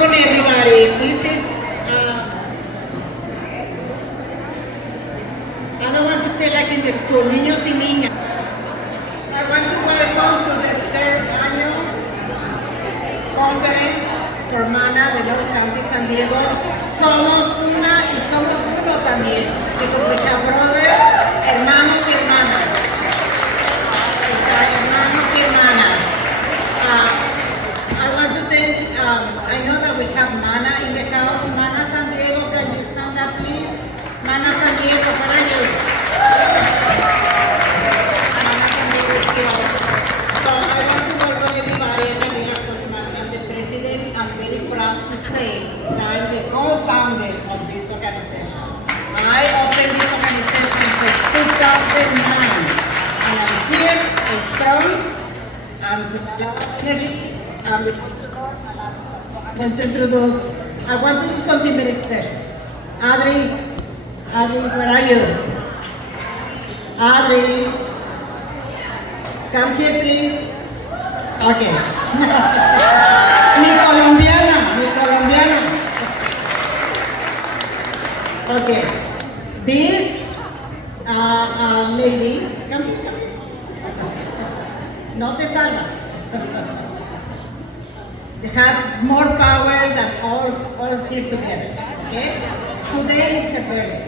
welcome everybody. This is, I don't want to say like in the school, niños y niñas. I want to welcome to the third annual conference for MANA de North County San Diego. Somos una y somos uno también, because we have brothers, hermanos y hermanas. Hermanos y hermanas. I want to thank, I know that we have MANA in the house. MANA San Diego, can you stand up please? MANA San Diego, where are you? MANA San Diego is here also. So I want to welcome everybody and I'm the president. I'm very proud to say that I'm the co-founder of this organization. I opened this organization in 2009 and I'm here and strong and with a lot of energy. I'm going to introduce, I want to do something very special. Adri, where are you? Adri, come here please. Okay. mi colombiana. Okay. This lady, come here. No te salvas. Has more power than all here together. Okay? Today is her birthday.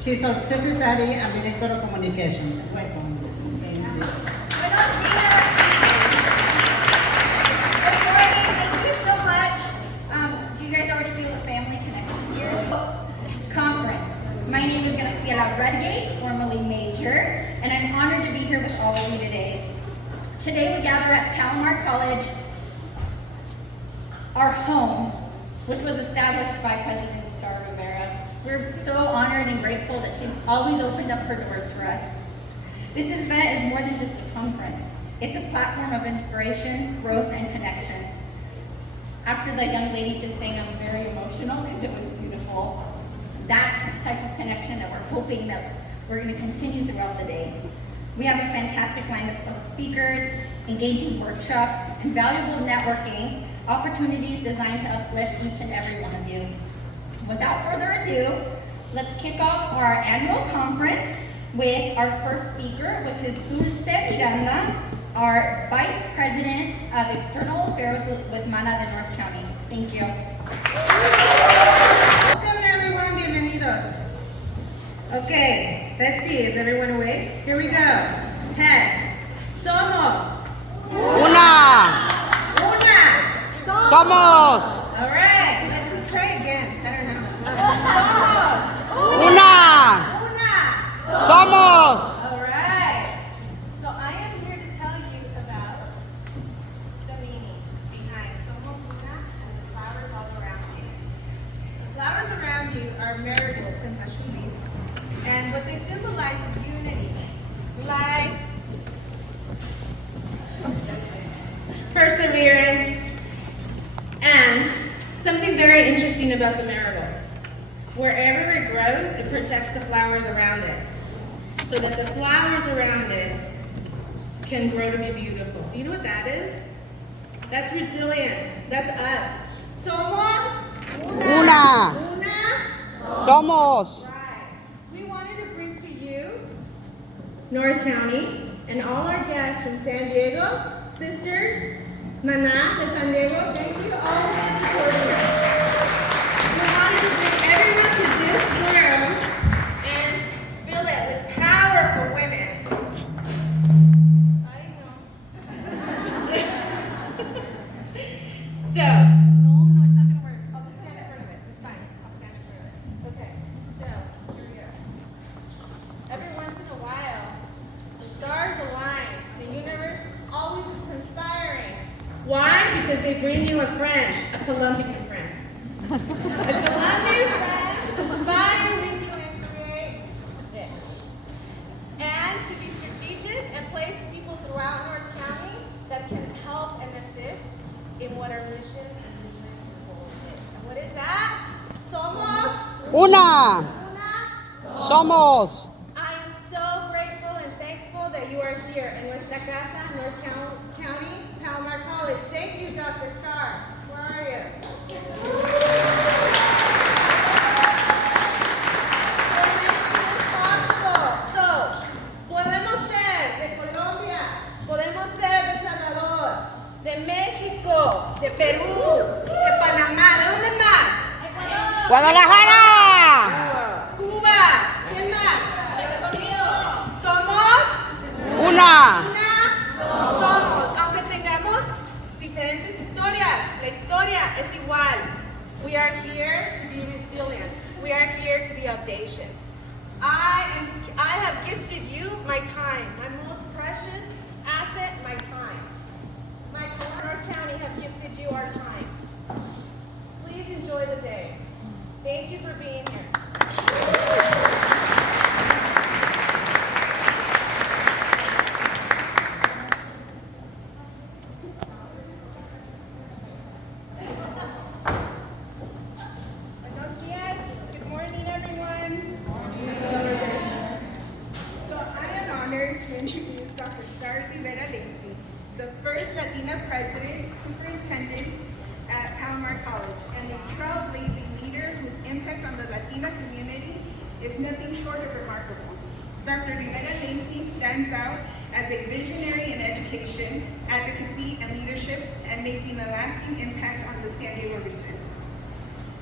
She's our secretary and director of communications. Welcome. Thank you so much. Do you guys already feel a family connection here? Conference. My name is Graciela Redgate, formerly Major, and I'm honored to be here with all of you today. Today we gather at Palomar College, our home, which was established by President RIVERA. We're so honored and grateful that she's always opened up her doors for us. This event is more than just a conference. It's a platform of inspiration, growth, and connection. After the young lady just sang, I'm very emotional because it was beautiful. That's the type of connection that we're hoping that we're going to continue throughout the day. We have a fantastic lineup of speakers, engaging workshops, and valuable networking opportunities designed to uplift each and every one of you. Without further ado, let's kick off our annual conference with our first speaker, which is Dulce Miranda, our Vice President of External Affairs with MANA de North County. Thank you. Welcome everyone, bienvenidos. Okay, let's see, is everyone awake? Here we go. Test. Somos. Una. Una. Somos. All right, let's try again. I don't know. Una. Una. Somos. All right. So I am here to tell you about the meaning behind Somos Una and the flowers all around you. The flowers around you are marigolds and pashulis, and what they symbolize is unity, life, perseverance, and something very interesting about the marigold. Wherever it grows, it protects the flowers around it, so that the flowers around it can grow to be beautiful. Do you know what that is? That's resilience. That's us. Somos Una. una. Somos. Right. We wanted to bring to you North County and all our guests from San Diego, sisters, Mana de San Diego, thank you all for supporting us. We wanted to bring everyone to this room and fill it with powerful women. I know. So, no, it's not gonna work. I'll just stand in front of it. It's fine. I'll stand in front of it. Okay, so here we go. Every once in a while, the stars align. The universe always is conspiring. Why? Because they bring you a friend, a Colombian friend. A Colombian friend to conspire with you and create this. And to be strategic and place people throughout North County that can help and assist in what our mission and vision and goal is. And what is that? Somos Una. una. Somos. I am so grateful and thankful that you are here in Nuestra Casa, North County, Palomar College. Thank you, Dr. Starr. Where are you? So, podemos ser de Colombia, podemos ser de El Salvador, de México, de Perú, de Panamá, ¿de dónde más? Guadalajara. Cuba, ¿quién más? Somos Una. somos, aunque tengamos diferentes historias, la historia es igual. We are here to be resilient. We are here to be audacious. I have gifted you my time, my most precious asset, my time. My North County have gifted you our time. Please enjoy the day. Thank you for being here. Buenos días. Good morning, everyone. So I am honored to introduce Dr. Star Rivera Lacy, the first Latina president, superintendent at Palomar College, and a trailblazing leader whose impact on the Latina community is nothing short of remarkable. Dr. Rivera Lacy stands out as a visionary in education, advocacy, and leadership, and making a lasting impact on the San Diego region.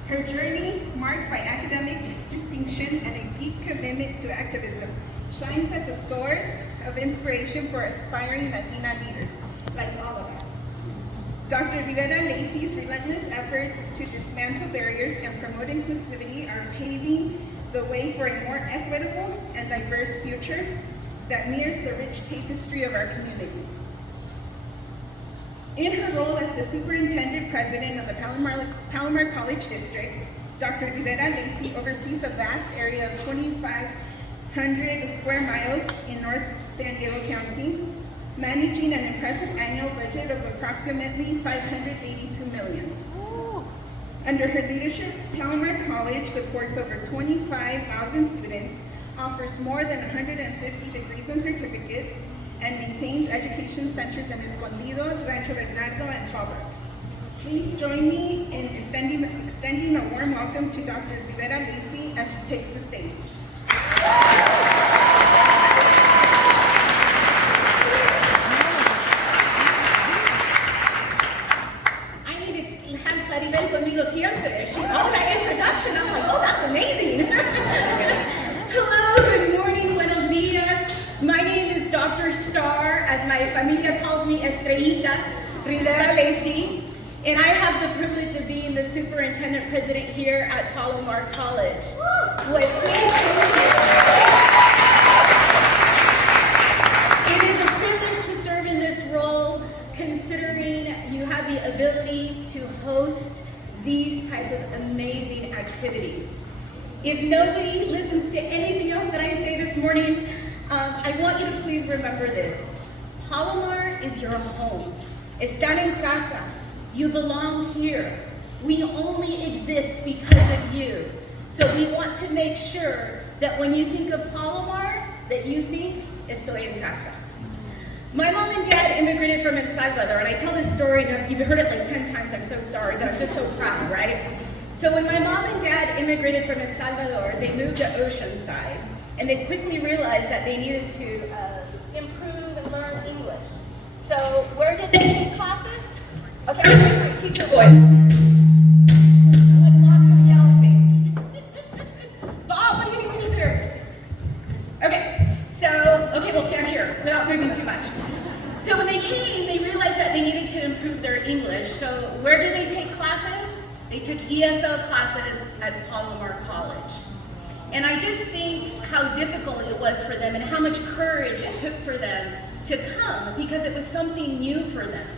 Her journey, marked by academic distinction and a deep commitment to activism, shines as a source of inspiration for aspiring Latina leaders, like all of us. Dr. Rivera Lacy's relentless efforts to dismantle barriers and promote inclusivity are paving the way for a more equitable and diverse future that mirrors the rich tapestry of our community. In her role as the superintendent president of the Palomar College District, Dr. Rivera Lacy oversees a vast area of 2,500 square miles in North San Diego County, managing an impressive annual budget of approximately $582 million. Under her leadership, Palomar College supports over 25,000 students, offers more than 150 degrees and certificates, and maintains education centers in Escondido, Rancho Bernardo, and Fallbrook. Please join me in extending a warm welcome to Dr. Rivera Lacy as she takes the stage. as my familia calls me, Estrellita Rivera Lacey, and I have the privilege of being the superintendent president here at Palomar College. It is a privilege to serve in this role, considering you have the ability to host these type of amazing activities. If nobody listens to anything else that I say this morning, I want you to please remember this. Palomar is your home. Están en casa. You belong here. We only exist because of you. So we want to make sure that when you think of Palomar, that you think estoy en casa. My mom and dad immigrated from El Salvador, and I tell this story, and you've heard it like 10 times, I'm so sorry, but I'm just so proud, right? So when my mom and dad immigrated from El Salvador, they moved to Oceanside, and they quickly realized that they needed to improve and learn English. So where did they take classes? Okay, keep your voice. Unless Mom's gonna yell at me. Bob, what do you need me to do? Okay, we'll stand here without moving too much. So when they came, they realized that they needed to improve their English. So where did they take classes? They took ESL classes at Palomar College. And I just think how difficult it was for them and how much courage it took for them to come, because it was something new for them.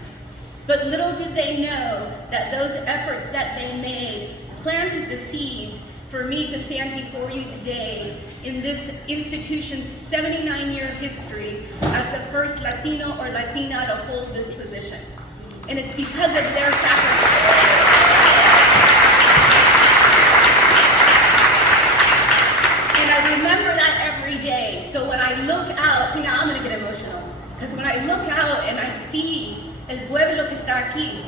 But little did they know that those efforts that they made planted the seeds for me to stand before you today in this institution's 79-year history as the first Latino or Latina to hold this position. And it's because of their sacrifice. And I remember that every day. So when I look out, see, now I'm gonna get emotional, because when I look out and I see el pueblo que está aquí,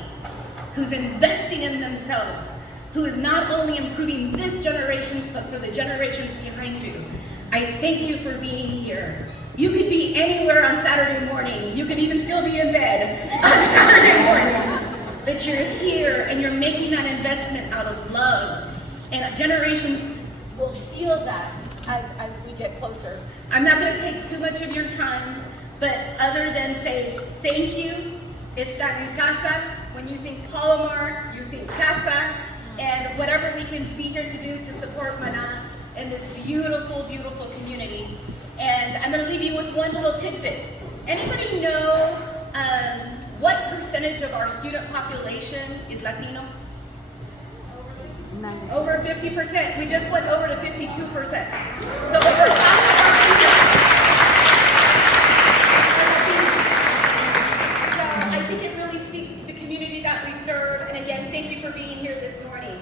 who's investing in themselves, who is not only improving this generation's, but for the generations behind you, I thank you for being here. You could be anywhere on Saturday morning. You could even still be in bed on Saturday morning. But you're here and you're making that investment out of love. And generations will feel that as we get closer. I'm not gonna take too much of your time, but other than say thank you. Están en casa. When you think Palomar, you think casa, and whatever we can be here to do to support Mana and this beautiful, beautiful community. And I'm going to leave you with one little tidbit. Anybody know what percentage of our student population is Latino? Over 50%. We just went over to 52%. So over half of our students. I think it really speaks to the community that we serve, and again, thank you for being here this morning.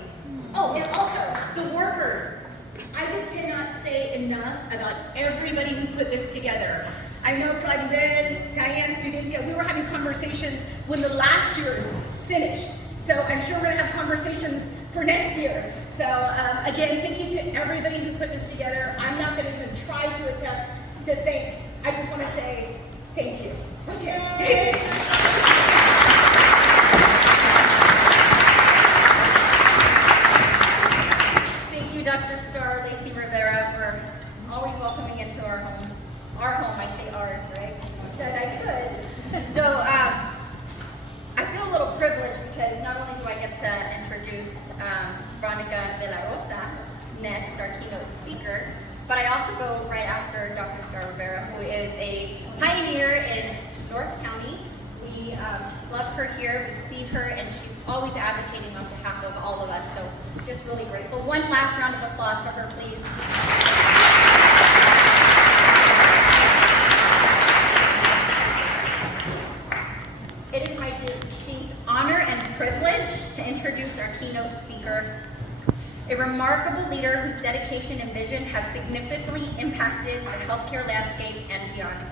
Oh, and also, the workers. I just cannot say enough about everybody who put this together. I know Claribel, Diane, Studenka, we were having conversations when the last year's finished. So I'm sure we're gonna have conversations for next year. So again, thank you to everybody who put this together. I'm not gonna even try to attempt to thank. I just wanna say thank you. Okay. Thank you, Dr. Star Lacey Rivera, for always welcoming into our home. Our home, I say ours, right? Said I could. So I feel a little privileged because not only do I get to introduce Veronica de la Rosa next, our keynote speaker, but I also go right after Dr. Star Rivera, who is a pioneer in North County. We love her here, we see her, and she's always advocating on behalf of all of us, so just really grateful. One last round of applause for her, please. It is my distinct honor and privilege to introduce our keynote speaker, a remarkable leader whose dedication and vision have significantly impacted the healthcare landscape and beyond.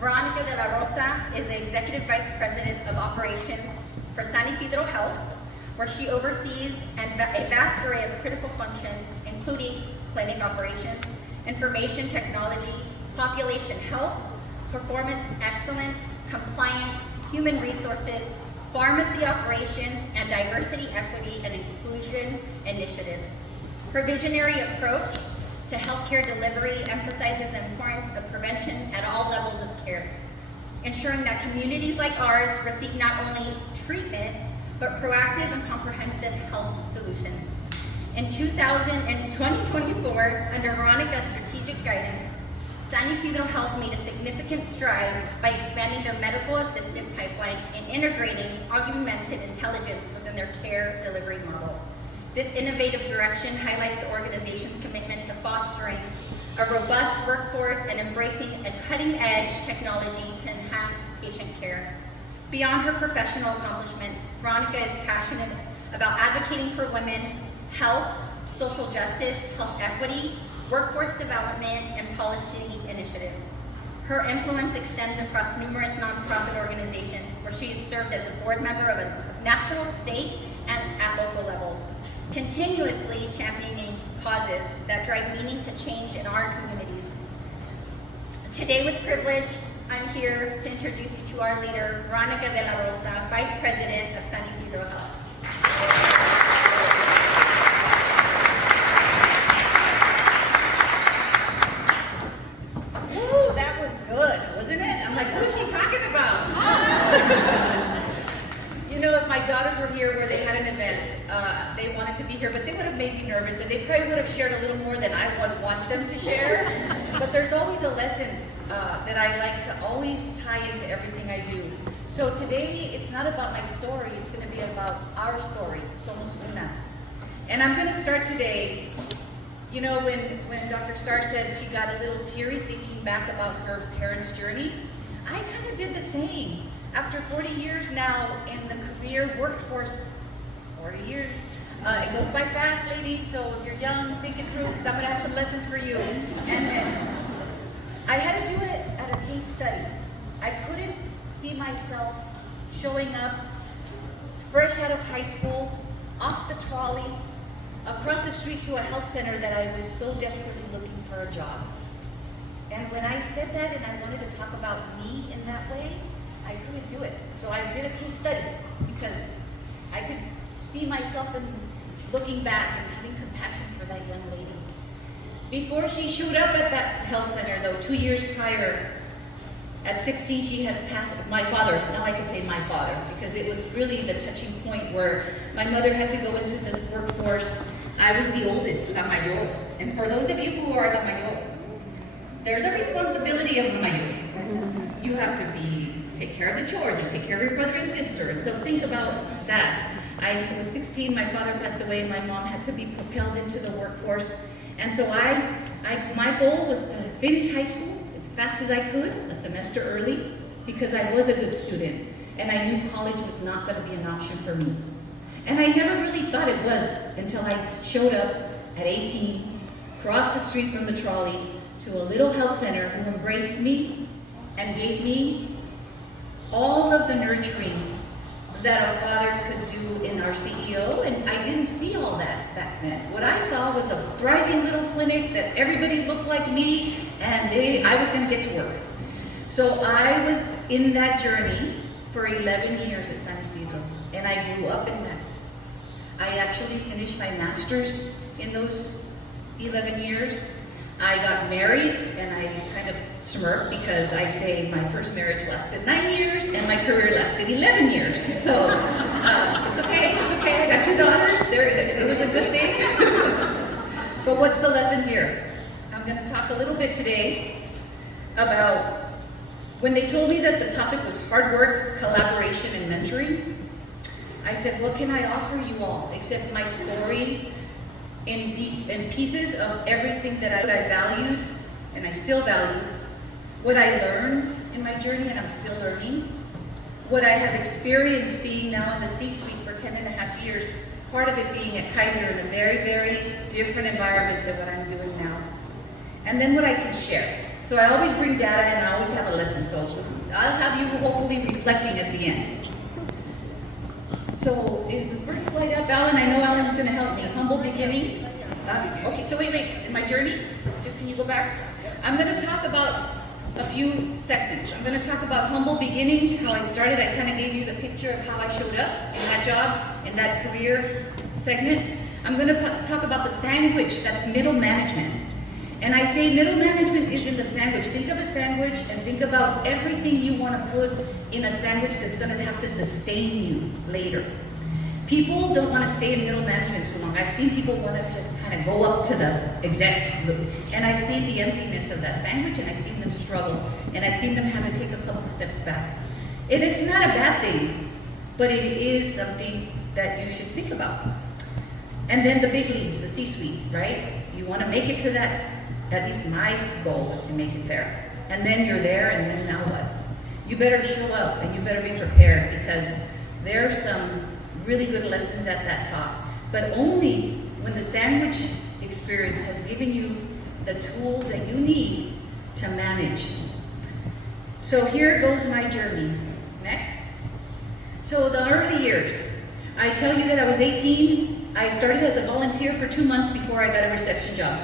Veronica de la Rosa is the Executive Vice President of Operations for San Isidro Health, where she oversees a vast array of critical functions, including clinic operations, information technology, population health, performance excellence, compliance, human resources, pharmacy operations, and diversity, equity, and inclusion initiatives. Her visionary approach to healthcare delivery emphasizes the importance of prevention at all levels of care, ensuring that communities like ours receive not only treatment, but proactive and comprehensive health solutions. In 2024, under Veronica's strategic guidance, San Ysidro Health made a significant stride by expanding their medical assistant pipeline and integrating augmented intelligence within their care delivery model. This innovative direction highlights the organization's commitment to fostering a robust workforce and embracing a cutting-edge technology to enhance patient care. Beyond her professional accomplishments, Veronica is passionate about advocating for women, health, social justice, health equity, workforce development, and policy initiatives. Her influence extends across numerous nonprofit organizations where she has served as a board member of a national, state, and at local levels, continuously championing causes that drive meaning to change in our communities. Today, with privilege, I'm here to introduce you to our leader, Veronica de la Rosa, Vice President of San Ysidro Health. Woo, that was good, wasn't it? I'm like, who is she talking about? You know, if my daughters were here where they had an event, they wanted to be here, but they would have made me nervous, and they probably would have shared a little more than I would want them to share. But there's always a lesson that I like to always tie into everything I do. So today, it's not about my story, it's going to be about our story, Somos Una. And I'm going to start today. You know, when Dr. Starr said she got a little teary thinking back about her parents' journey, I kind of did the same. After 40 years now in the career workforce, it's 40 years. It goes by fast, ladies, so if you're young, think it through, because I'm going to have some lessons for you. And then I had to do it at a case study. I couldn't see myself showing up fresh out of high school, off the trolley, across the street to a health center that I was so desperately looking for a job. And when I said that and I wanted to talk about me in that way, I couldn't do it. So I did a case study because I could see myself in looking back and having compassion for that young lady. Before she showed up at that health center, though, 2 years prior, at 16, she had passed my father. Now I could say my father, because it was really the touching point where my mother had to go into the workforce. I was the oldest, la mayor. And for those of you who are la mayor, there's a responsibility of la mayor. You have to take care of the chores, you take care of your brother and sister. And so think about that. I was 16, my father passed away, and my mom had to be propelled into the workforce. And so my goal was to finish high school as fast as I could, a semester early, because I was a good student, and I knew college was not going to be an option for me. And I never really thought it was until I showed up at 18, crossed the street from the trolley to a little health center who embraced me and gave me all of the nurturing that a father could do in our CEO, and I didn't see all that back then. What I saw was a thriving little clinic that everybody looked like me, and I was going to get to work. So I was in that journey for 11 years at San Ysidro, and I grew up in that. I actually finished my master's in those 11 years. I got married, and I kind of smirk because I say my first marriage lasted 9 years and my career lasted 11 years. So it's okay, I got 2 daughters, it was a good thing. But what's the lesson here? I'm gonna talk a little bit today about when they told me that the topic was hard work, collaboration, and mentoring. I said, what can I offer you all except my story in pieces of everything that I valued, and I still value, what I learned in my journey, and I'm still learning, what I have experienced being now in the C-suite for 10.5 years, part of it being at Kaiser in a very, very different environment than what I'm doing now, and then what I can share. So I always bring data, and I always have a lesson, so I'll have you hopefully reflecting at the end. So is the first slide up, Alan? I know Alan's going to help me. Humble beginnings. Okay, so wait, in my journey, just can you go back? I'm going to talk about a few segments. I'm going to talk about humble beginnings, how I started. I kind of gave you the picture of how I showed up in that job, in that career segment. I'm going to talk about the sandwich that's middle management. And I say middle management is in the sandwich. Think of a sandwich and think about everything you want to put in a sandwich that's going to have to sustain you later. People don't want to stay in middle management too long. I've seen people want to just kind of go up to the execs, and I've seen the emptiness of that sandwich, and I've seen them struggle, and I've seen them have to take a couple steps back. And it's not a bad thing, but it is something that you should think about. And then the big leagues, the C-suite, right? You want to make it to that, at least my goal is to make it there. And then you're there, and then now what? You better show up, and you better be prepared, because there are some really good lessons at that top, but only when the sandwich experience has given you the tools that you need to manage. So here goes my journey. Next. So the early years, I tell you that I was 18. I started as a volunteer for 2 months before I got a reception job.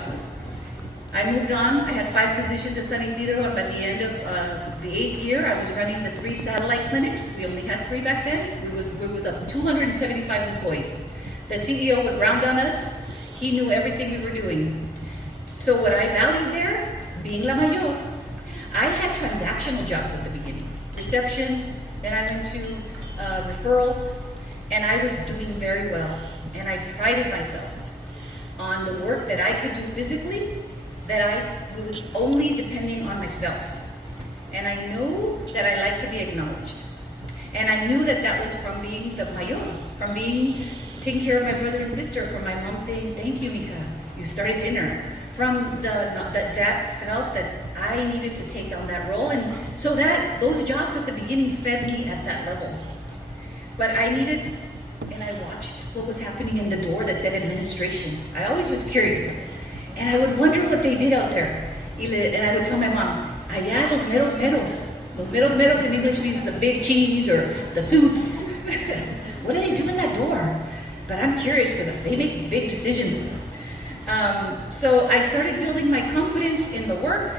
I moved on. I had 5 positions at San Isidro, and by the end of the 8th year, I was running the 3 satellite clinics. We only had 3 back then. We was up 275 employees. The CEO would round on us. He knew everything we were doing. So what I valued there, being La Mayor, I had transactional jobs at the beginning. Reception, then I went to referrals, and I was doing very well. And I prided myself on the work that I could do physically, that it was only depending on myself. And I knew that I liked to be acknowledged. And I knew that that was from being the mayor, from taking care of my brother and sister, from my mom saying, "Thank you, Mika, you started dinner." From that felt that I needed to take on that role. And so those jobs at the beginning fed me at that level. But I needed, and I watched what was happening in the door that said administration. I always was curious. And I would wonder what they did out there. And I would tell my mom, "Allá los meros meros." Los meros meros in English means the big cheese or the suits. What do they do in that door? But I'm curious because they make big decisions. So I started building my confidence in the work.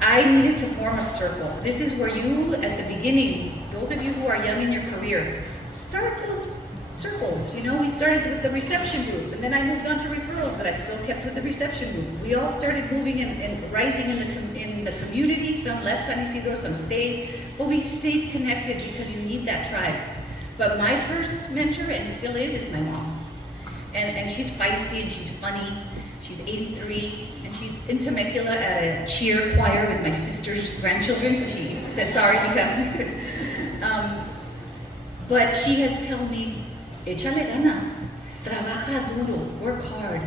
I needed to form a circle. This is where you, at the beginning, those of you who are young in your career, start those circles. You know, we started with the reception group, and then I moved on to referrals, but I still kept with the reception group. We all started moving and rising in the community. Some left San Isidro, some stayed, but we stayed connected because you need that tribe. But my first mentor, and still is my mom. And she's feisty and she's funny. She's 83, and she's in Temecula at a cheer choir with my sister's grandchildren, so she said, "Sorry, Mika." But she has told me, "Échale ganas, trabaja duro, work hard,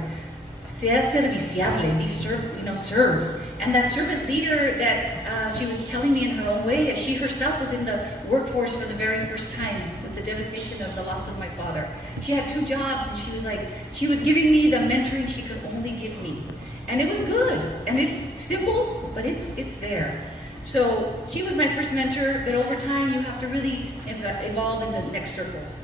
sea serviciable, serve." And that servant leader that she was telling me in her own way, she herself was in the workforce for the very first time with the devastation of the loss of my father. She had 2 jobs, and she was like, she was giving me the mentoring she could only give me. And it was good, and it's simple, but it's there. So she was my first mentor, but over time you have to really evolve in the next circles.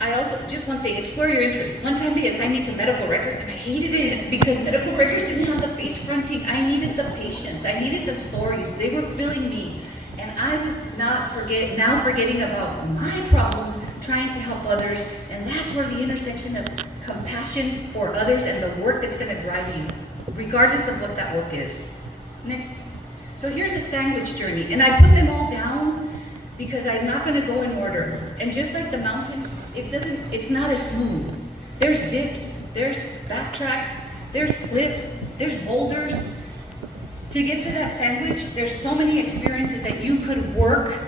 I also, just one thing, explore your interests. One time they assigned me to medical records, and I hated it because medical records didn't have the face fronting. I needed the patients. I needed the stories. They were filling me. And I was now forgetting about my problems, trying to help others. And that's where the intersection of compassion for others and the work that's going to drive you, regardless of what that work is. Next. So here's a sandwich journey. And I put them all down because I'm not going to go in order. And just like the mountain, it's not as smooth. There's dips, there's backtracks, there's cliffs, there's boulders. To get to that sandwich, there's so many experiences that you could work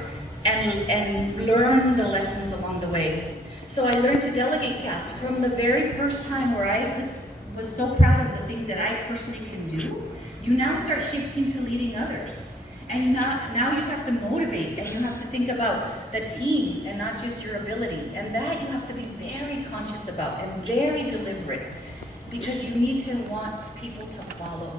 and learn the lessons along the way. So I learned to delegate tasks from the very first time where I was so proud of the things that I personally can do. You now start shifting to leading others. And now you have to motivate, and you have to think about the team and not just your ability. And that you have to be very conscious about and very deliberate, because you need to want people to follow.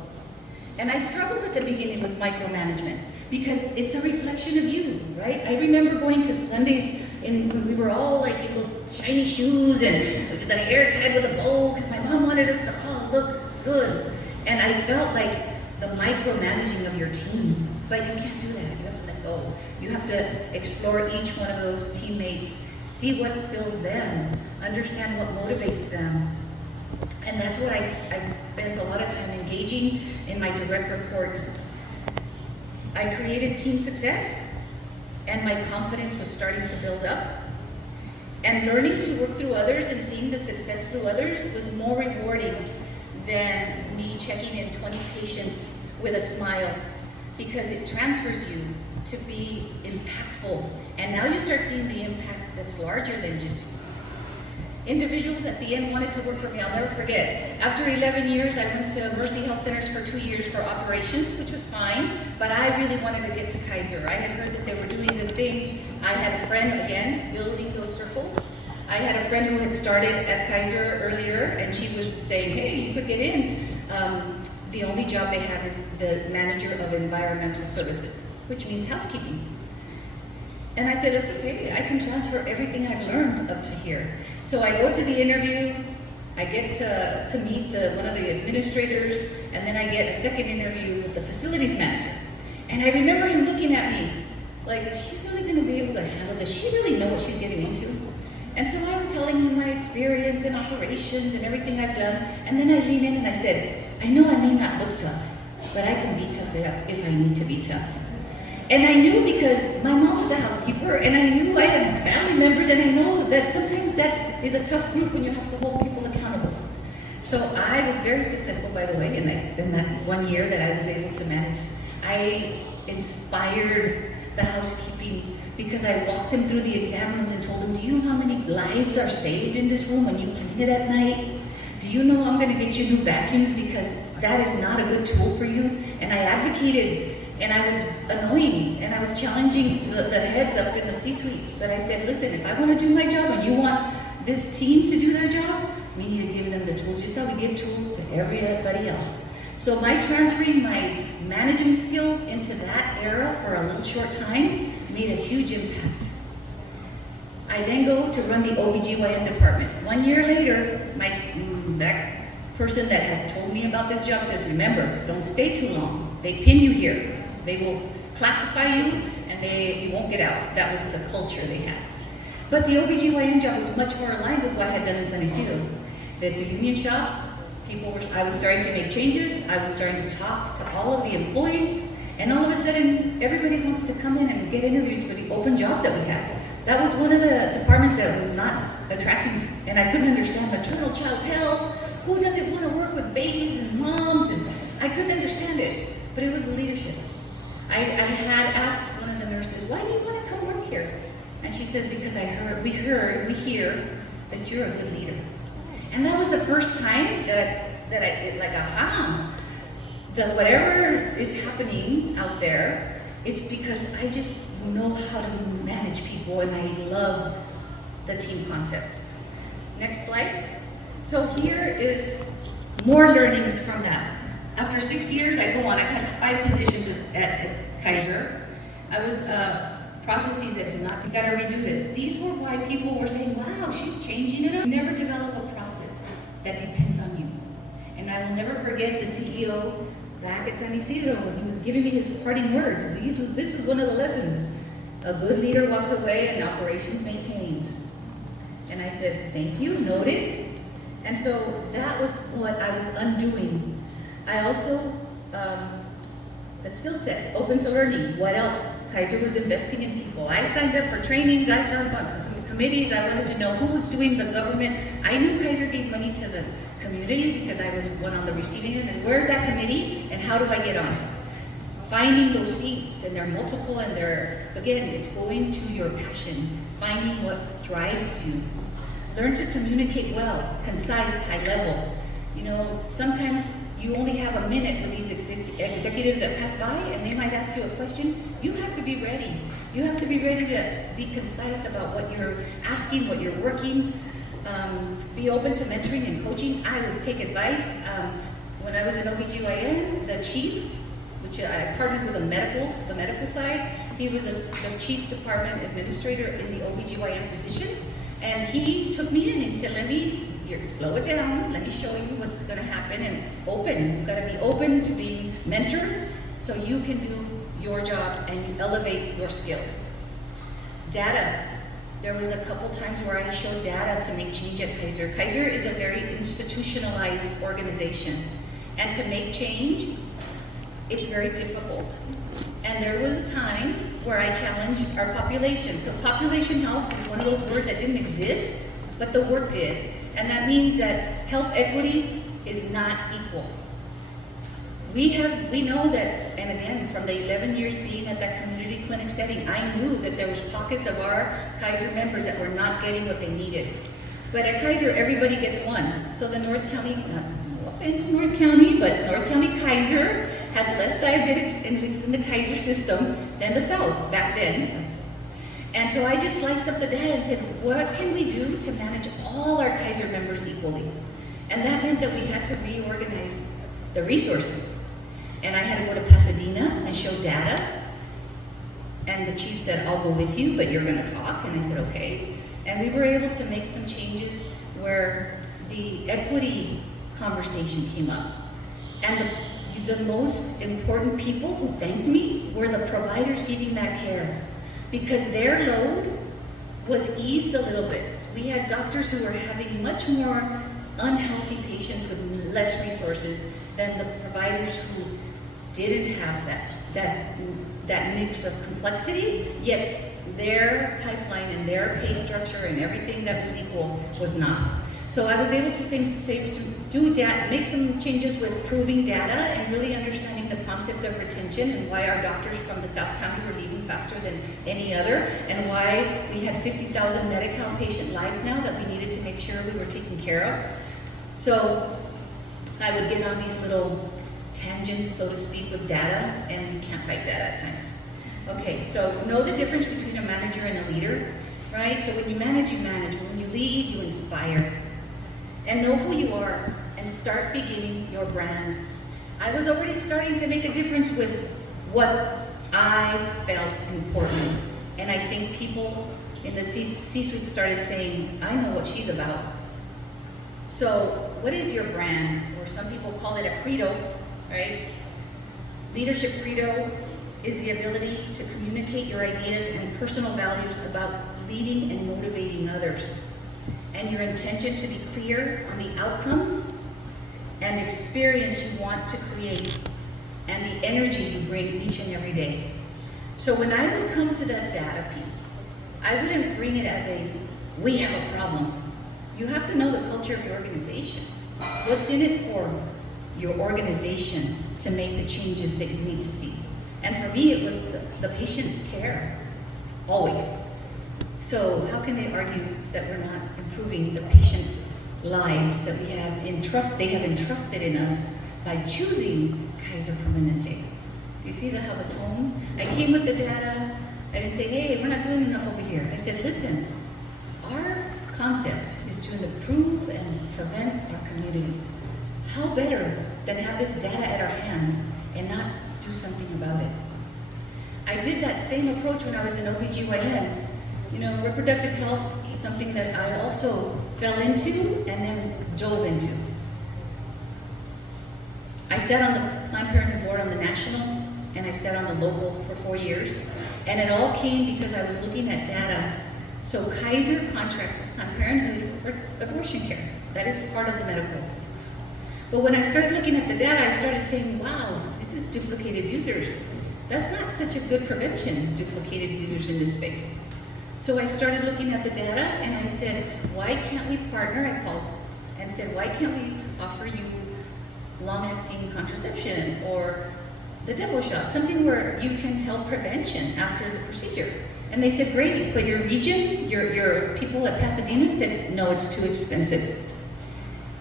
And I struggled at the beginning with micromanagement because it's a reflection of you, right? I remember going to Sundays when we were all like in those shiny shoes and the hair tied with a bow because my mom wanted us to all look good. And I felt like the micromanaging of your team. But you can't do that. You have to let go. You have to explore each one of those teammates, see what fills them, understand what motivates them, And that's what I spent a lot of time engaging in my direct reports. I created team success, and my confidence was starting to build up. And learning to work through others and seeing the success through others was more rewarding than me checking in 20 patients with a smile, because it transfers you to be impactful. And now you start seeing the impact that's larger than just you. Individuals at the end wanted to work for me. I'll never forget. After 11 years, I went to Mercy Health Centers for 2 years for operations, which was fine, but I really wanted to get to Kaiser. I had heard that they were doing good things. I had a friend, again, building those circles. I had a friend who had started at Kaiser earlier, and she was saying, hey, you could get in. The only job they have is the manager of environmental services, which means housekeeping. And I said, that's okay, I can transfer everything I've learned up to here. So I go to the interview, I get to meet one of the administrators, and then I get a second interview with the facilities manager. And I remember him looking at me, like, is she really gonna be able to handle this? Does she really know what she's getting into? And so I'm telling him my experience in operations and everything I've done, and then I lean in and I said, I know I may not look tough, but I can be tough if I need to be tough. And I knew, because my mom was a housekeeper, and I knew I had family members, and I know that sometimes that is a tough group when you have to hold people accountable. So I was very successful, by the way, in that 1 year that I was able to manage. I inspired the housekeeping because I walked them through the exam rooms and told them, do you know how many lives are saved in this room when you clean it at night? Do you know I'm gonna get you new vacuums because that is not a good tool for you? And I advocated, and I was annoying, and I was challenging the heads up in the C-suite. But I said, listen, if I wanna do my job and you want this team to do their job, we need to give them the tools, just how we give tools to everybody else. So my transferring my management skills into that era for a little short time made a huge impact. I then go to run the OBGYN department. 1 year later, that person that had told me about this job says, remember, don't stay too long. They pin you here. They will classify you, and you won't get out. That was the culture they had. But the OBGYN job was much more aligned with what I had done in San Isidro. It's a union shop. I was starting to make changes. I was starting to talk to all of the employees, and all of a sudden, everybody wants to come in and get interviews for the open jobs that we had. That was one of the departments that was not attracting, and I couldn't understand maternal child health. Who doesn't want to work with babies and moms? And I couldn't understand it, but it was the leadership. I had asked one of the nurses, why do you want to come work here? And she says, because we hear that you're a good leader. And that was the first time that whatever is happening out there, it's because I just know how to manage people, and I love the team concept. Next slide. So here is more learnings from that. After 6 years, I go on. I've had 5 positions at Kaiser. I was processes that do not, you gotta redo this. These were why people were saying, wow, she's changing it up. Never develop a process that depends on you. And I will never forget the CEO back at San Isidro when he was giving me his parting words. This was one of the lessons. A good leader walks away and operations maintains. And I said, thank you, noted. And so that was what I was undoing. I also, the skill set, open to learning. What else? Kaiser was investing in people. I signed up for trainings, I signed up on committees. I wanted to know who was doing the government. I knew Kaiser gave money to the community because I was one on the receiving end. And where's that committee and how do I get on it? Finding those seats, and they're multiple, and again, it's going to your passion, finding what drives you. Learn to communicate well, concise, high level. You know, sometimes you only have a minute with these executives that pass by, and they might ask you a question. You have to be ready. You have to be ready to be concise about what you're asking, what you're working. Be open to mentoring and coaching. I would take advice. When I was an OBGYN, the chief, which I partnered with the medical side, he was the chief department administrator in the OBGYN physician. And he took me in and said, slow it down, let me show you what's gonna happen, and open. You've gotta be open to being mentored so you can do your job and you elevate your skills. Data. There was a couple times where I showed data to make change at Kaiser. Kaiser is a very institutionalized organization. And to make change, it's very difficult. And there was a time where I challenged our population. So population health is one of those words that didn't exist, but the work did. And that means that health equity is not equal. We know that, and again, from the 11 years being at that community clinic setting, I knew that there was pockets of our Kaiser members that were not getting what they needed. But at Kaiser, everybody gets one. So the North County, no offense North County, but North County Kaiser has less diabetics in the Kaiser system than the South back then. And so I just sliced up the data and said, what can we do to manage all our Kaiser members equally? And that meant that we had to reorganize the resources. And I had to go to Pasadena and show data. And the chief said, I'll go with you, but you're gonna talk. And I said, okay. And we were able to make some changes where the equity conversation came up. And the most important people who thanked me were the providers giving that care, because their load was eased a little bit. We had doctors who were having much more unhealthy patients with less resources than the providers who didn't have that mix of complexity, yet their pipeline and their pay structure and everything that was equal was not. So I was able to do data, make some changes with proving data and really understanding the concept of retention and why our doctors from the South County were leaving faster than any other, and why we had 50,000 Medi-Cal patient lives now that we needed to make sure we were taking care of. So I would get on these little tangents, so to speak, with data, and you can't fight that at times. Okay, so know the difference between a manager and a leader, right? So when you manage, you manage. When you lead, you inspire. And know who you are, and start beginning your brand. I was already starting to make a difference with what I felt important. And I think people in the C-suite started saying, I know what she's about. So what is your brand? Or some people call it a credo, right? Leadership credo is the ability to communicate your ideas and personal values about leading and motivating others. And your intention to be clear on the outcomes and experience you want to create, and the energy you bring each and every day. So when I would come to that data piece, I wouldn't bring it as a, we have a problem. You have to know the culture of your organization. What's in it for your organization to make the changes that you need to see? And for me, it was the patient care, always. So how can they argue that we're not improving the patient lives that they have entrusted in us by choosing Kaiser Permanente? Do you see how the tone? I came with the data. I didn't say, hey, we're not doing enough over here. I said, listen, our concept is to improve and prevent our communities. How better than have this data at our hands and not do something about it? I did that same approach when I was in OBGYN. You know, reproductive health is something that I also fell into and then dove into. I sat on the Planned Parenthood board on the national, and I sat on the local for 4 years. And it all came because I was looking at data. So Kaiser contracts with Planned Parenthood for abortion care. That is part of the medical. But when I started looking at the data, I started saying, wow, this is duplicated users. That's not such a good prevention, duplicated users in this space. So I started looking at the data, and I said, why can't we partner? I called and said, why can't we offer you long-acting contraception or the double shot, something where you can help prevention after the procedure? And they said, great, but your region, your people at Pasadena said, no, it's too expensive.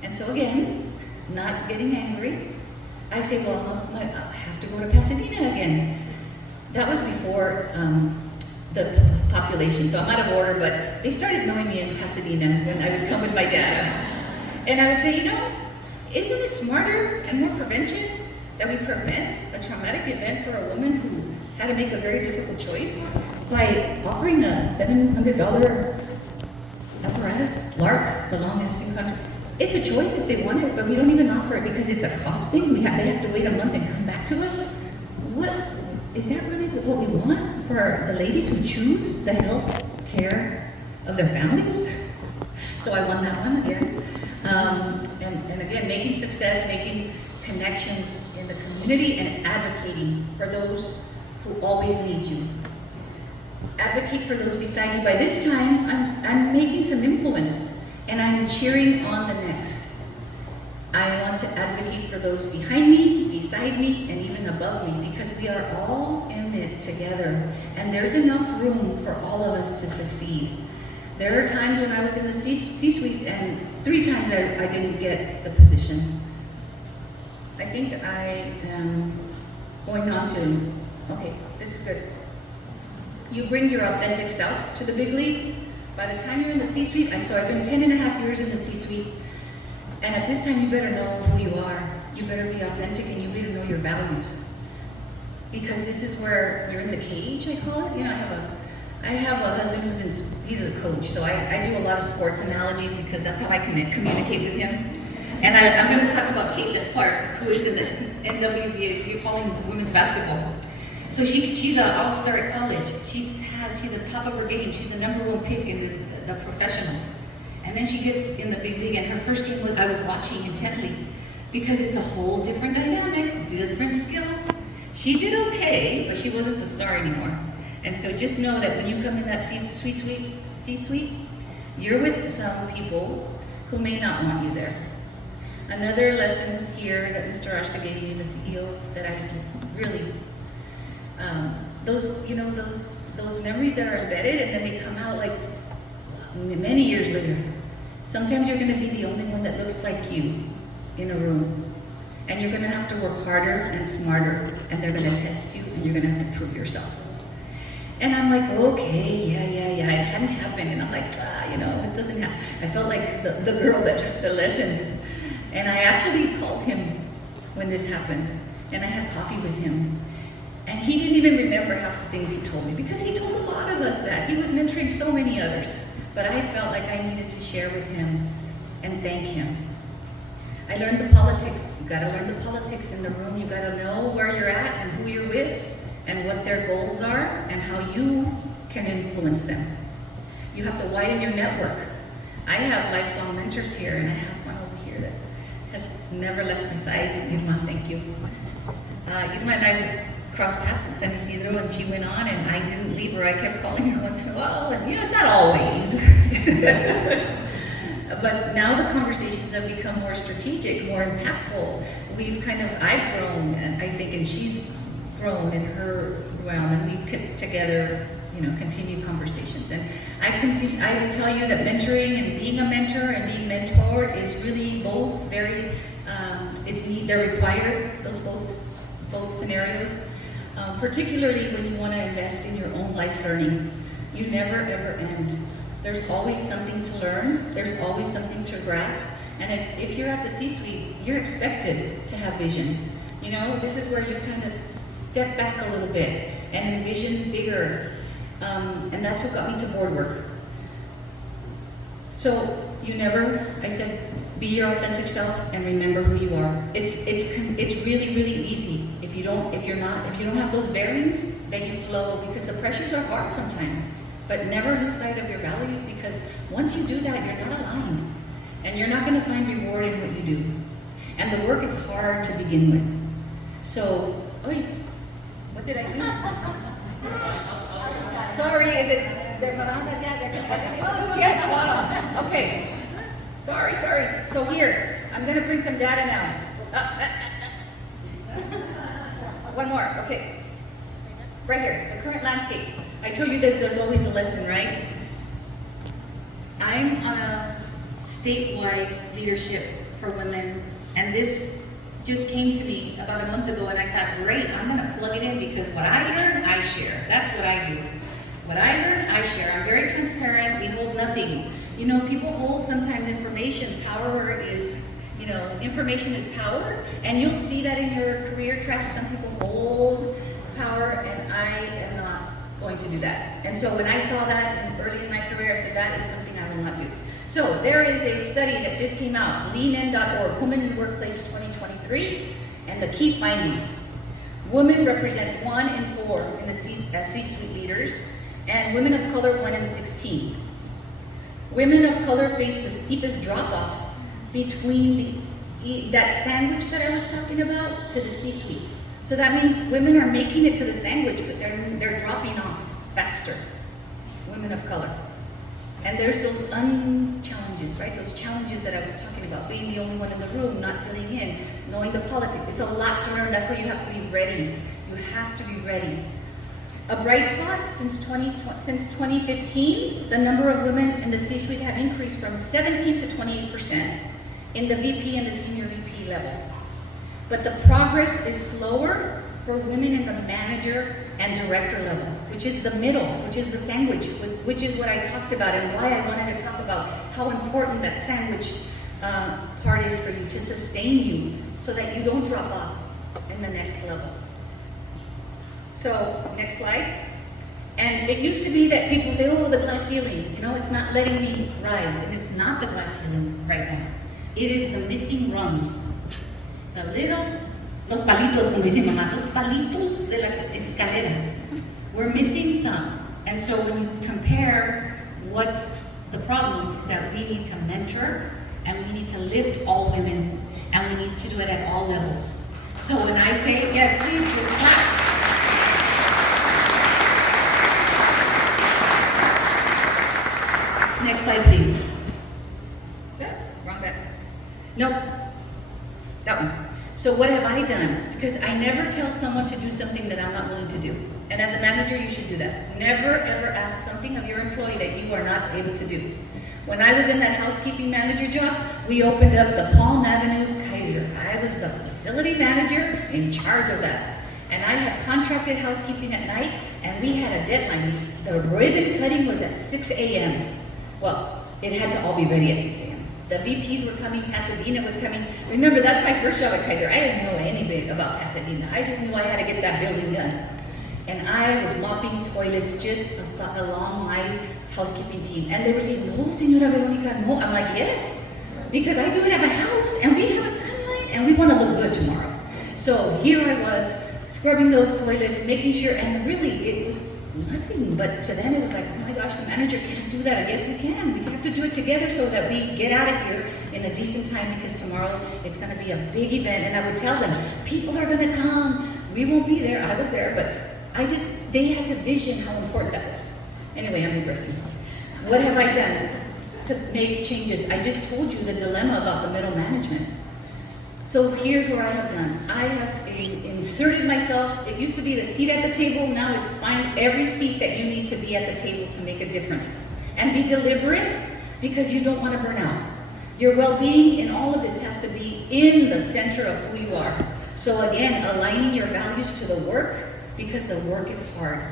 And so again, not getting angry, I say, well, I have to go to Pasadena again. That was before the population, so I'm out of order, but they started knowing me in Pasadena when I would come with my data. And I would say, you know, isn't it smarter and more prevention that we prevent a traumatic event for a woman who had to make a very difficult choice by offering a $700 apparatus, LARC, the long-lasting contract? It's a choice if they want it, but we don't even offer it because it's a cost thing. They have to wait a month and come back to us. What? Is that really what we want for the ladies who choose the health care of their families. So I won that one again. And again, making success, making connections in the community and advocating for those who always need you. Advocate for those beside you. By this time, I'm making some influence and I'm cheering on the next. I want to advocate for those behind me, beside me, and even above me, because we are all in it together. And there's enough room for all of us to succeed. There are times when I was in the C-suite and 3 times I didn't get the position. I think I am going on to, okay, this is good. You bring your authentic self to the big league. By the time you're in the C-suite, so I've been 10.5 years in the C-suite, and at this time you better know who you are. You better be authentic and you better know your values. Because this is where you're in the cage, I call it. You know, I have a husband he's a coach, so I do a lot of sports analogies because that's how I can communicate with him. And I'm going to talk about Caitlin Clark, who is in the NWBA, if you're following women's basketball. So she's an all-star at college. She's the top of her game. She's the #1 pick in the professionals. And then she gets in the big league, and her first game I was watching intently because it's a whole different dynamic, different skill. She did okay, but she wasn't the star anymore. And so just know that when you come in that C-suite, you're with some people who may not want you there. Another lesson here that Mr. ROSA gave me, the CEO, that I really, those memories that are embedded and then they come out like many years later. Sometimes you're going to be the only one that looks like you in a room, and you're going to have to work harder and smarter, and they're going to test you, and you're going to have to prove yourself. And I'm like, okay, yeah, it hadn't happened, and I'm like, it doesn't happen. I felt like the girl that listened, and I actually called him when this happened, and I had coffee with him. And he didn't even remember half the things he told me because he told a lot of us that. He was mentoring so many others. But I felt like I needed to share with him and thank him. I learned the politics. You gotta learn the politics in the room. You gotta know where you're at and who you're with and what their goals are and how you can influence them. You have to widen your network. I have lifelong mentors here, and I have one over here that has never left my side. Irma, thank you. Irma and I crossed paths in San Isidro, and she went on, and I didn't leave her. I kept calling her once in a while, and it's not always. But now the conversations have become more strategic, more impactful. I've grown, and I think, and she's grown in her realm, and we could together, continue conversations. And I will tell you that mentoring and being a mentor and being mentored is really both very, they're required, those both scenarios. Particularly when you want to invest in your own life learning. You never ever end. There's always something to learn. There's always something to grasp. And if you're at the C-suite, you're expected to have vision. This is where you kind of step back a little bit and envision bigger. And that's what got me to board work. So I said, be your authentic self and remember who you are. It's really, really easy. If you don't have those bearings, then you flow, because the pressures are hard sometimes. But never lose sight of your values, because once you do that, you're not aligned. And you're not gonna find reward in what you do. And the work is hard to begin with. So, what did I do? Sorry, is it? Yeah, okay. Sorry. So here, I'm gonna bring some data now. One more, okay. Right here, the current landscape. I told you that there's always a lesson, right? I'm on a statewide leadership for women, and this just came to me about a month ago, and I thought, great, I'm gonna plug it in, because what I learn, I share. That's what I do. What I learn, I share. I'm very transparent. We hold nothing. People hold sometimes information. Power is, information is power, and you'll see that in your career track. Some people hold power, and I am not going to do that. And so when I saw that early in my career, I said, that is something I will not do. So there is a study that just came out, leanin.org, Women in Workplace 2023, and the key findings. Women represent 1 in 4 as C-suite leaders, and women of color 1 in 16. Women of color face the steepest drop-off between that sandwich that I was talking about to the C-suite. So that means women are making it to the sandwich, but they're dropping off faster. Women of color. And there's those challenges, right? Those challenges that I was talking about, being the only one in the room, not filling in, knowing the politics. It's a lot to learn. That's why you have to be ready. You have to be ready. A bright spot, since 2015, the number of women in the C-suite have increased from 17 to 28% in the VP and the senior VP level. But the progress is slower for women in the manager and director level, which is the middle, which is the sandwich, which is what I talked about and why I wanted to talk about how important that sandwich part is for you to sustain you so that you don't drop off in the next level. So, next slide. And it used to be that people say, oh, the glass ceiling, you know, it's not letting me rise. And it's not the glass ceiling right now. It is the missing rungs. The little, los palitos, como dice mamá, los palitos de la escalera. We're missing some. And so when you compare what's the problem is that we need to mentor and we need to lift all women and we need to do it at all levels. So when I say, yes, please, let's clap. Next slide, please. Wrong button. Nope. That one. So what have I done? Because I never tell someone to do something that I'm not willing to do. And as a manager, you should do that. Never ever ask something of your employee that you are not able to do. When I was in that housekeeping manager job, we opened up the Palm Avenue Kaiser. I was the facility manager in charge of that. And I had contracted housekeeping at night, and we had a deadline. The ribbon cutting was at 6 a.m. Well, it had to all be ready at 6 a.m. The VPs were coming, Pasadena was coming. Remember, that's my first job at Kaiser. I didn't know anything about Pasadena. I just knew I had to get that building done. And I was mopping toilets just along my housekeeping team. And they were saying, no, Señora Veronica, no. I'm like, yes, because I do it at my house, and we have a timeline, and we want to look good tomorrow. So here I was, scrubbing those toilets, making sure, and really, it was nothing, but to them it was like, oh my gosh, the manager can't do that. I guess we can. We have to do it together so that we get out of here in a decent time, because tomorrow it's going to be a big event. And I would tell them, people are going to come. We won't be there. I was there, but they had to vision how important that was. Anyway, I'm regressing. What have I done to make changes? I just told you the dilemma about the middle management. So here's what I have done. I have inserted myself. It used to be the seat at the table. Now it's find every seat that you need to be at the table to make a difference. And be deliberate, because you don't want to burn out. Your well-being in all of this has to be in the center of who you are. So again, aligning your values to the work, because the work is hard.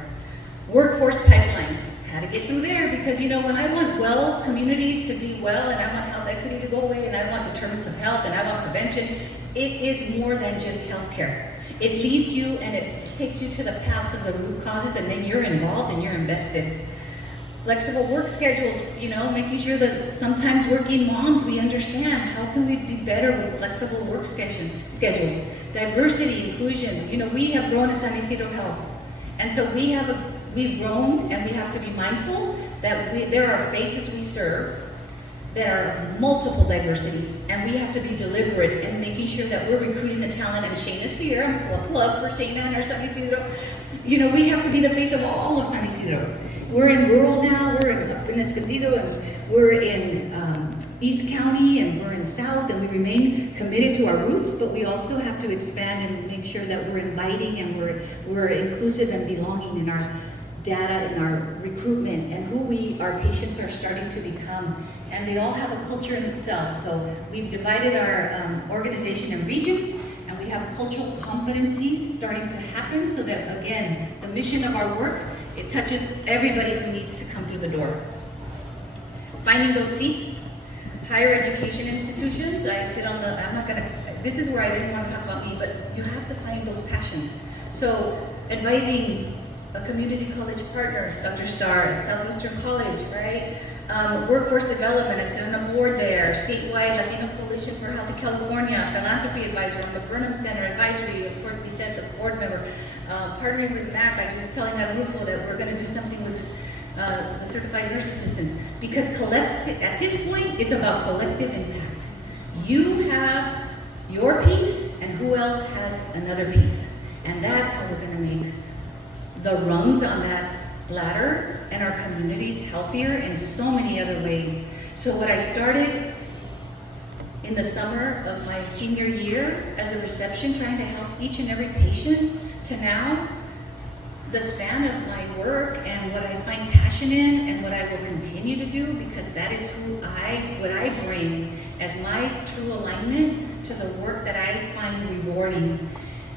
Workforce pipelines, how to get through there, because you know, when I want well communities to be well, and I want health equity to go away, and I want determinants of health, and I want prevention, it is more than just healthcare. It leads you and it takes you to the paths of the root causes, and then you're involved and you're invested. Flexible work schedules, you know, making sure that sometimes working moms, we understand how can we be better with flexible work schedules. Diversity, inclusion, you know, we have grown at San Isidro Health. And so we've grown, and we have to be mindful that there are faces we serve that are of multiple diversities, and we have to be deliberate in making sure that we're recruiting the talent. And Shayna's here, I'm a plug for Shayna and our San Isidro. You know, we have to be the face of all of San Isidro. We're in rural now, we're in Escondido, and we're in East County, and we're in South, and we remain committed to our roots, but we also have to expand and make sure that we're inviting and we're inclusive and belonging in our data, in our recruitment, and who our patients are starting to become. And they all have a culture in themselves. So we've divided our organization in regions, and we have cultural competencies starting to happen, so that, again, the mission of our work, it touches everybody who needs to come through the door. Finding those seats, higher education institutions. This is where I didn't want to talk about me, but you have to find those passions. So advising a community college partner, Dr. Starr at Southwestern College, right? Workforce development, I sit on a board there. Statewide Latino Coalition for Healthy California, philanthropy advisor on the Burnham Center advisory, of course, Lisa, the board member. Partnering with MAC, I was telling Arnulfo that we're going to do something with the certified nurse assistants, because at this point, it's about collective impact. You have your piece, and who else has another piece? And that's how we're gonna make the rungs on that ladder and our communities healthier in so many other ways. So what I started in the summer of my senior year as a reception, trying to help each and every patient, to now, the span of my work and what I find passion in and what I will continue to do, because that is what I bring as my true alignment to the work that I find rewarding.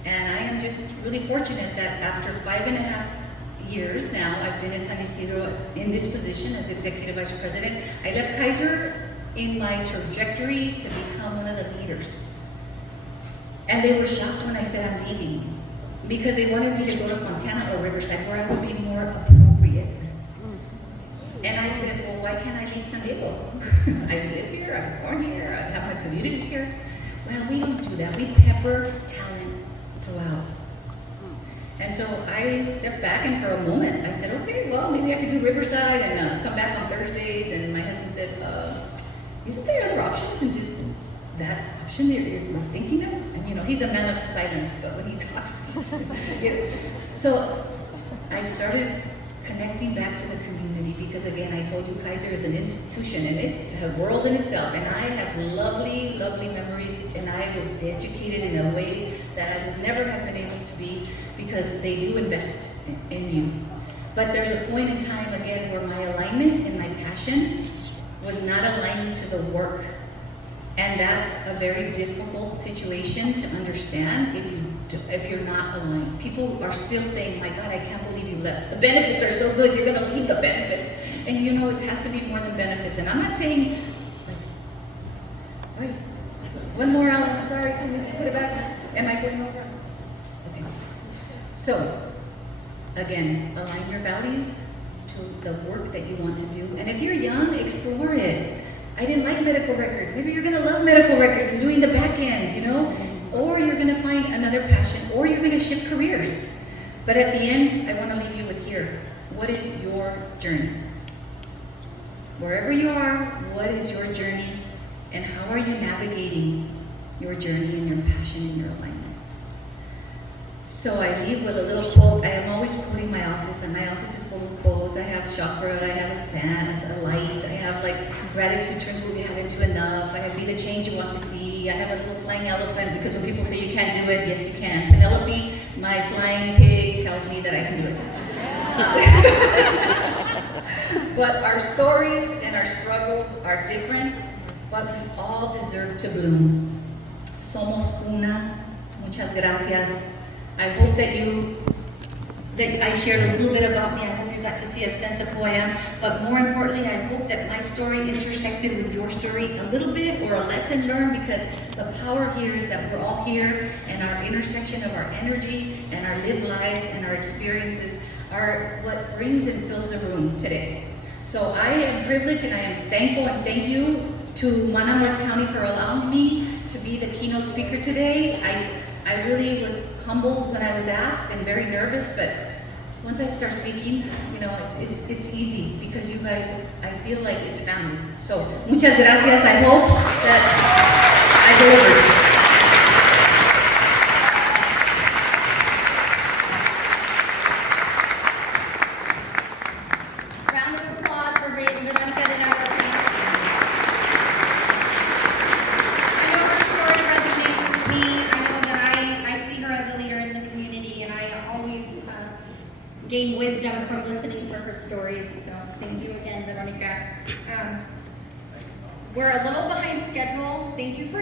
And I am just really fortunate that after 5.5 years now, I've been in San Isidro in this position as Executive Vice President. I left Kaiser in my trajectory to become one of the leaders. And they were shocked when I said I'm leaving, because they wanted me to go to Fontana or Riverside, where I would be more appropriate. And I said, well, why can't I lead San Diego? I live here, I was born here, I have my communities here. Well, we don't do that. We pepper talent throughout. And so I stepped back, and for a moment, I said, okay, well, maybe I could do Riverside and come back on Thursdays. And my husband said, isn't there other options than just that option that you're not thinking of? And you know, he's a man of silence, but when he talks, yeah. So I started connecting back to the community, because again, I told you Kaiser is an institution and it's a world in itself, and I have lovely, lovely memories, and I was educated in a way that I would never have been able to be, because they do invest in you. But there's a point in time again where my alignment and my passion was not aligning to the work. And that's a very difficult situation to understand if you're not aligned. People are still saying, my God, I can't believe you left. The benefits are so good, you're gonna leave the benefits. And you know, it has to be more than benefits. And I'm not saying, wait, one more, Alan, I'm sorry, can you put it back? Am I going over? Okay. So, again, align your values to the work that you want to do. And if you're young, explore it. I didn't like medical records. Maybe you're gonna love medical records and doing the back end, you know? Or you're gonna find another passion, or you're gonna shift careers. But at the end, I wanna leave you with here. What is your journey? Wherever you are, what is your journey? And how are you navigating your journey and your passion and your alignment? So I leave with a little quote. I am always quoting my office, and my office is full of quotes. I have chakra, I have a sand, a light, I have like gratitude turns what we have into enough. I have be the change you want to see. I have a little flying elephant, because when people say you can't do it, yes you can. Penelope, my flying pig, tells me that I can do it. But our stories and our struggles are different, but we all deserve to bloom. Somos una. Muchas gracias. I hope that I shared a little bit about me. I hope you got to see a sense of who I am. But more importantly, I hope that my story intersected with your story a little bit, or a lesson learned, because the power here is that we're all here, and our intersection of our energy and our lived lives and our experiences are what brings and fills the room today. So I am privileged, and I am thankful, and thank you to Mana North County for allowing me to be the keynote speaker today. I really was humbled when I was asked, and very nervous, but once I start speaking, you know, it's easy, because you guys, I feel like it's family. So, muchas gracias. I hope that I delivered. Round of applause for Veronica de Navarro. I know her story resonates with me. I know that I see her as a leader in the community, and I always gain wisdom from listening to her stories. So thank you again, Veronica. We're a little behind schedule. Thank you for